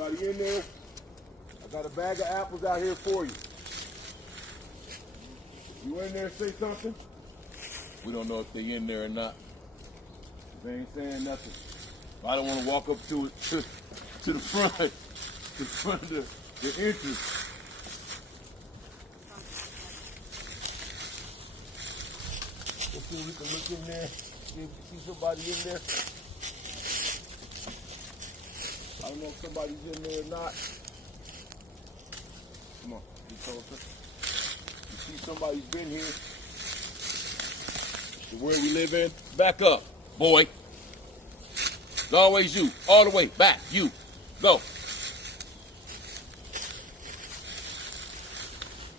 Anybody in there? I got a bag of apples out here for you. If you in there, say something. We don't know if they in there or not. They ain't saying nothing. I don't want to walk up to it to the front of the entrance. Let's see if we can look in there. See if we see somebody in there. I don't know if somebody's in there or not. Come on, get closer. You see somebody's been here. The world we live in. Back up, boy. It's always you. All the way back. You. Go.